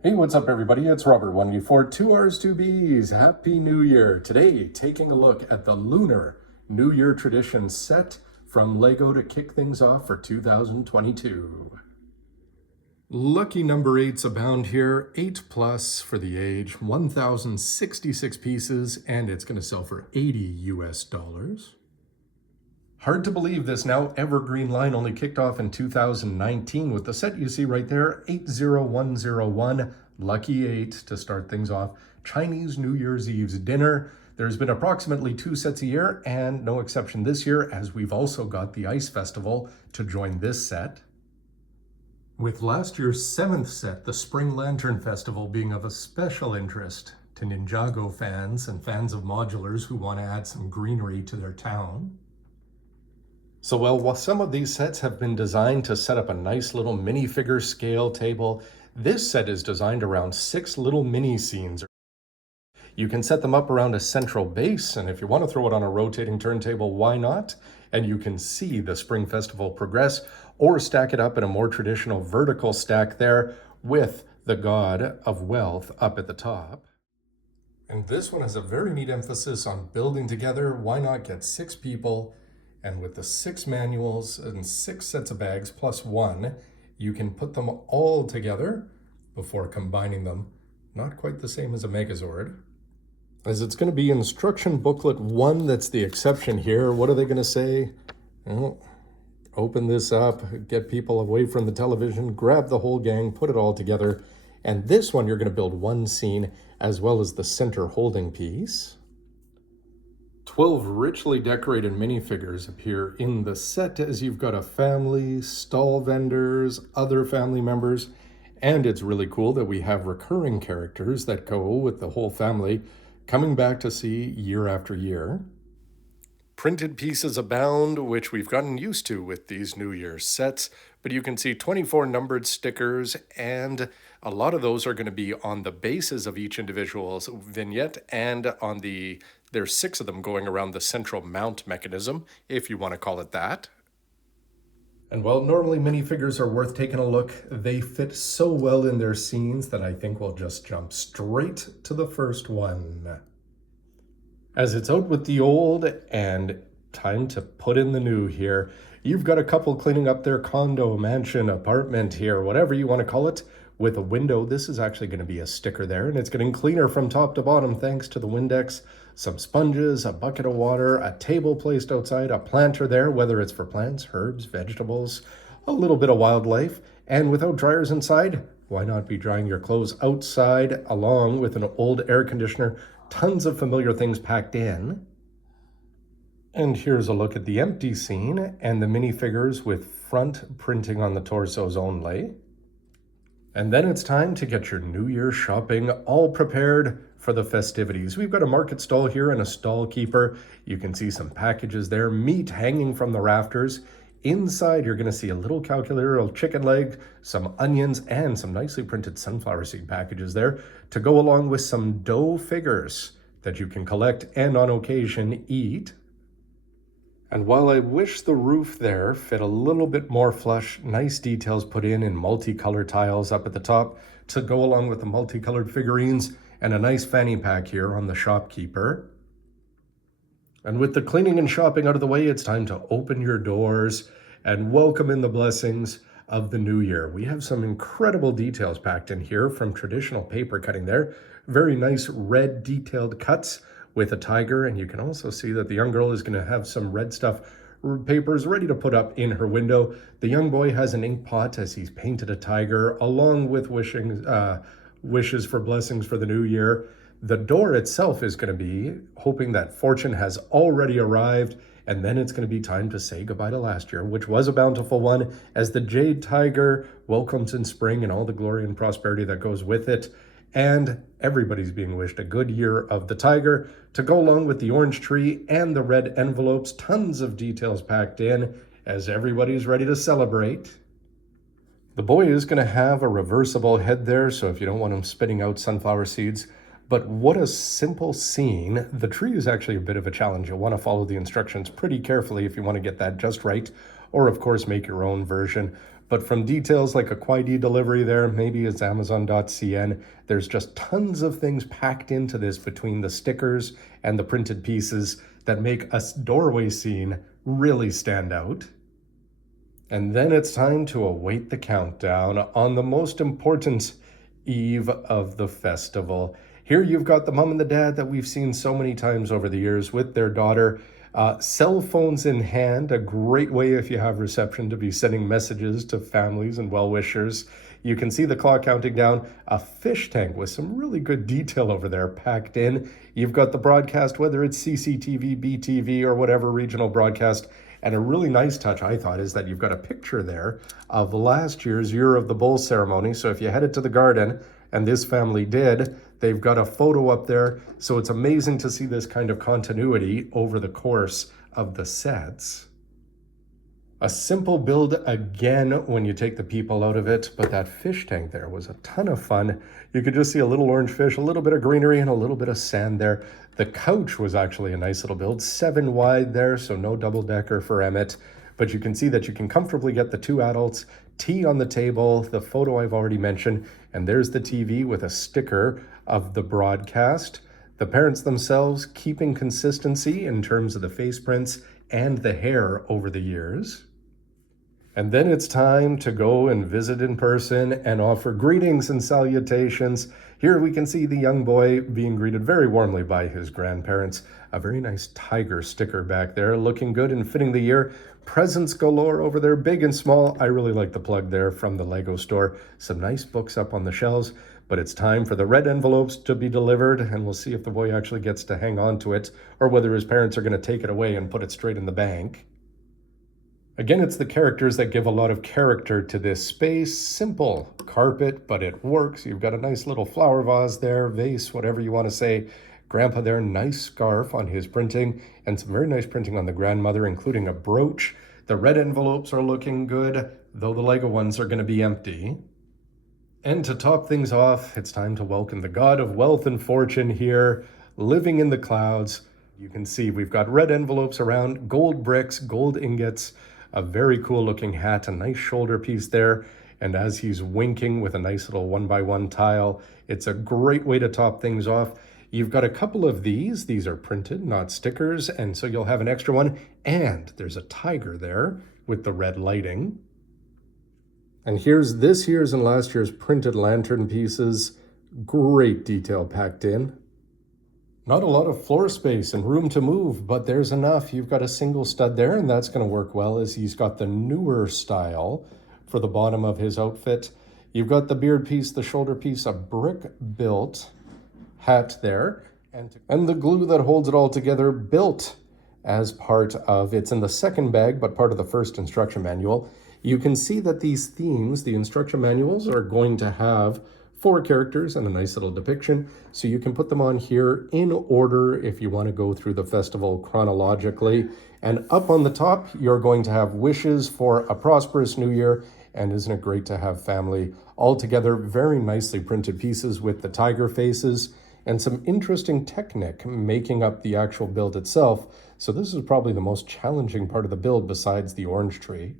Hey, what's up everybody? It's Robert 1v4, 2Rs, 2Bs. Happy New Year. Today, taking a look at the Lunar New Year Tradition set from LEGO to kick things off for 2022. Lucky number 8s abound here, 8 plus for the age, 1,066 pieces, and it's going to sell for $80 US. Hard to believe this now evergreen line only kicked off in 2019 with the set you see right there, 80101, Lucky 8 to start things off. Chinese New Year's Eve's dinner. There's been approximately 2 sets a year, and no exception this year, as we've also got the Ice Festival to join this set. With last year's 7th set, the Spring Lantern Festival, being of a special interest to Ninjago fans and fans of modulars who want to add some greenery to their town. So while some of these sets have been designed to set up a nice little minifigure scale table, this set is designed around 6 little mini scenes. You can set them up around a central base, and if you want to throw it on a rotating turntable, why not? And you can see the Spring Festival progress, or stack it up in a more traditional vertical stack there with the God of Wealth up at the top. And this one has a very neat emphasis on building together. Why not get 6 people? And with the 6 manuals and 6 sets of bags plus 1, you can put them all together before combining them. Not quite the same as a Megazord. As it's going to be instruction booklet 1 that's the exception here. What are they going to say? Well, open this up, get people away from the television, grab the whole gang, put it all together. And this one, you're going to build 1 scene as well as the center holding piece. 12 richly decorated minifigures appear in the set as you've got a family, stall vendors, other family members, and it's really cool that we have recurring characters that go with the whole family coming back to see year after year. Printed pieces abound, which we've gotten used to with these New Year's sets, but you can see 24 numbered stickers, and a lot of those are going to be on the bases of each individual's vignette, and on there's 6 of them going around the central mount mechanism, if you want to call it that. And while normally minifigures are worth taking a look, they fit so well in their scenes that I think we'll just jump straight to the first one. As it's out with the old and time to put in the new here, you've got a couple cleaning up their condo, mansion, apartment here, whatever you want to call it, with a window. This is actually going to be a sticker there, and it's getting cleaner from top to bottom thanks to the Windex. Some sponges, a bucket of water, a table placed outside, a planter there, whether it's for plants, herbs, vegetables, a little bit of wildlife. And without dryers inside, why not be drying your clothes outside along with an old air conditioner? Tons of familiar things packed in. And here's a look at the empty scene and the minifigures with front printing on the torsos only. And then it's time to get your New Year shopping all prepared for the festivities. We've got a market stall here and a stall keeper. You can see some packages there, meat hanging from the rafters. Inside, you're going to see a little calculator, a chicken leg, some onions, and some nicely printed sunflower seed packages there to go along with some dough figures that you can collect and on occasion eat. And while I wish the roof there fit a little bit more flush, nice details put in multicolored tiles up at the top to go along with the multicolored figurines, and a nice fanny pack here on the shopkeeper. And with the cleaning and shopping out of the way, it's time to open your doors and welcome in the blessings of the new year. We have some incredible details packed in here from traditional paper cutting there. Very nice red detailed cuts with a tiger, and you can also see that the young girl is going to have some red stuff papers ready to put up in her window. The young boy has an ink pot as he's painted a tiger, along with wishes for blessings for the new year. The door itself is going to be hoping that fortune has already arrived, and then it's going to be time to say goodbye to last year, which was a bountiful one, as the jade tiger welcomes in spring and all the glory and prosperity that goes with it. And everybody's being wished a good year of the tiger to go along with the orange tree and the red envelopes. Tons of details packed in as everybody's ready to celebrate. The boy is going to have a reversible head there, so if you don't want him spitting out sunflower seeds. But what a simple scene. The tree is actually a bit of a challenge. You'll want to follow the instructions pretty carefully if you want to get that just right, or of course make your own version. But from details like a Quai delivery there, maybe it's Amazon.cn, there's just tons of things packed into this between the stickers and the printed pieces that make a doorway scene really stand out. And then it's time to await the countdown on the most important eve of the festival. Here you've got the mom and the dad that we've seen so many times over the years with their daughter. Cell phones in hand, a great way if you have reception to be sending messages to families and well-wishers. You can see the clock counting down, a fish tank with some really good detail over there packed in. You've got the broadcast, whether it's CCTV, BTV, or whatever regional broadcast. And a really nice touch, I thought, is that you've got a picture there of last year's Year of the Bull ceremony. So if you headed to the garden, and this family did, they've got a photo up there. So it's amazing to see this kind of continuity over the course of the sets. A simple build again when you take the people out of it, but that fish tank there was a ton of fun. You could just see a little orange fish, a little bit of greenery, and a little bit of sand there. The couch was actually a nice little build, 7 wide there, so no double-decker for Emmett. But you can see that you can comfortably get the 2 adults, tea on the table, the photo I've already mentioned, and there's the TV with a sticker of the broadcast. The parents themselves keeping consistency in terms of the face prints and the hair over the years. And then it's time to go and visit in person and offer greetings and salutations. Here we can see the young boy being greeted very warmly by his grandparents. A very nice tiger sticker back there, looking good and fitting the year. Presents galore over there, big and small. I really like the plug there from the Lego store. Some nice books up on the shelves, but it's time for the red envelopes to be delivered, and we'll see if the boy actually gets to hang on to it or whether his parents are going to take it away and put it straight in the bank. Again, it's the characters that give a lot of character to this space. Simple carpet, but it works. You've got a nice little flower vase there, vase, whatever you want to say. Grandpa there, nice scarf on his printing, and some very nice printing on the grandmother, including a brooch. The red envelopes are looking good, though the Lego ones are going to be empty. And to top things off, it's time to welcome the god of wealth and fortune here, living in the clouds. You can see we've got red envelopes around, gold bricks, gold ingots, a very cool looking hat, a nice shoulder piece there. And as he's winking with a nice little 1x1 tile, it's a great way to top things off. You've got a couple of these. These are printed, not stickers. And so you'll have an extra one. And there's a tiger there with the red lighting. And here's this year's and last year's printed lantern pieces. Great detail packed in. Not a lot of floor space and room to move, but there's enough. You've got a single stud there, and that's going to work well as he's got the newer style for the bottom of his outfit. You've got the beard piece, the shoulder piece, a brick-built hat there, and the glue that holds it all together built as part of, it's in the second bag, but part of the first instruction manual. You can see that these themes, the instruction manuals, are going to have 4 characters and a nice little depiction, so you can put them on here in order if you want to go through the festival chronologically. And up on the top, you're going to have wishes for a prosperous new year, and isn't it great to have family all together? Very nicely printed pieces with the tiger faces and some interesting technique making up the actual build itself. So this is probably the most challenging part of the build besides the orange tree.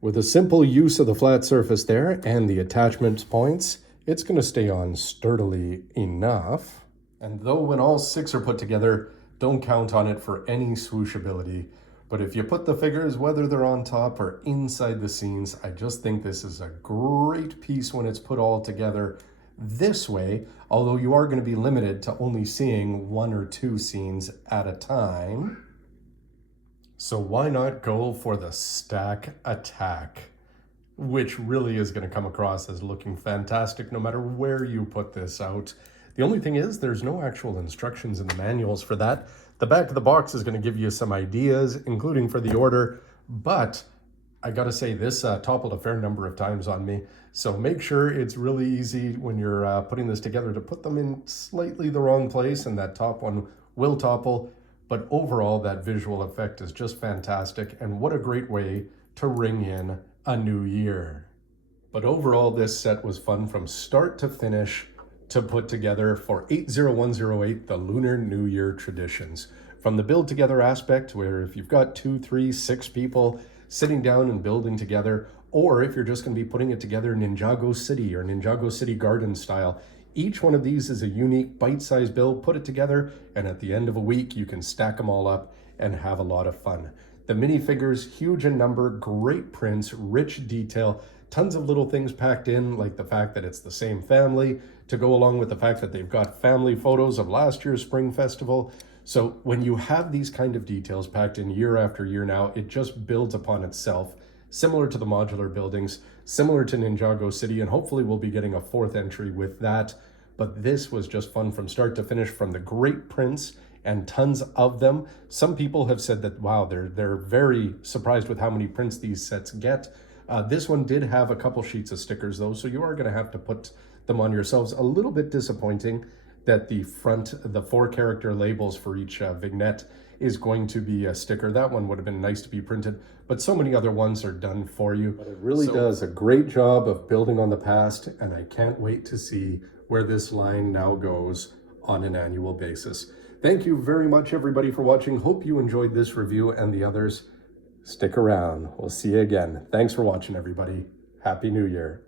With a simple use of the flat surface there and the attachment points, it's going to stay on sturdily enough. And though when all 6 are put together, don't count on it for any swooshability. But if you put the figures, whether they're on top or inside the scenes, I just think this is a great piece when it's put all together this way, although you are going to be limited to only seeing 1 or 2 scenes at a time. So why not go for the stack attack, which really is going to come across as looking fantastic no matter where you put this out. The only thing is there's no actual instructions in the manuals for that. The back of the box is going to give you some ideas, including for the order, but I got to say this toppled a fair number of times on me. So make sure it's really easy when you're putting this together to put them in slightly the wrong place, and that top one will topple. But overall, that visual effect is just fantastic, and what a great way to ring in a new year. But overall, this set was fun from start to finish to put together for 80108, the Lunar New Year traditions. From the build together aspect, where if you've got 2, 3, 6 people sitting down and building together, or if you're just going to be putting it together Ninjago City or Ninjago City Garden style. Each one of these is a unique bite-sized build. Put it together, and at the end of a week, you can stack them all up and have a lot of fun. The minifigures, huge in number, great prints, rich detail, tons of little things packed in, like the fact that it's the same family, to go along with the fact that they've got family photos of last year's Spring Festival. So when you have these kind of details packed in year after year now, it just builds upon itself, similar to the modular buildings, similar to Ninjago City, and hopefully we'll be getting a fourth entry with that. But this was just fun from start to finish, from the great prints and tons of them. Some people have said that, wow, they're very surprised with how many prints these sets get. This one did have a couple sheets of stickers though, so you are going to have to put them on yourselves. A little bit disappointing that the front, the 4 character labels for each vignette is going to be a sticker. That one would have been nice to be printed, but so many other ones are done for you. But it really does a great job of building on the past, and I can't wait to see where this line now goes on an annual basis. Thank you very much, everybody, for watching. Hope you enjoyed this review and the others. Stick around. We'll see you again. Thanks for watching, everybody. Happy New Year.